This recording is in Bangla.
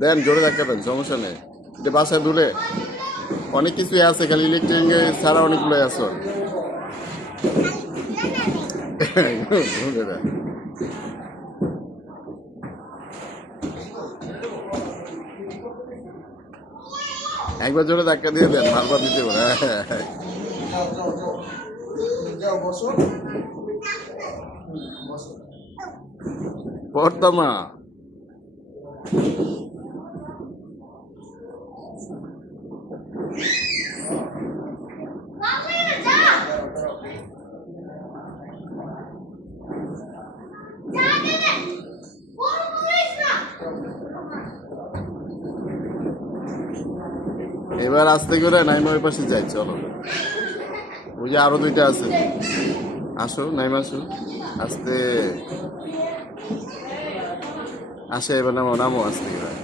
দেন জোরে ধাক্কা দেন, সমস্যা নেই। এটা বাসায় দূরে অনেক কিছুই আছে, খালি ইলেকট্রিক ছাড়া অনেকগুলো আছে। ঘুরে দেন। একবার জোরে ধাক্কা দিয়ে দেন, বারবার দিতে পারে। পড়তামা। এবার আস্তে করে নাইমা ওই পাশে যাই, চলো। ওই যে আরো দুইটা আছে, আসো নাইমা, আসো আস্তে। আসে এবার নামো নামো আস্তে করে।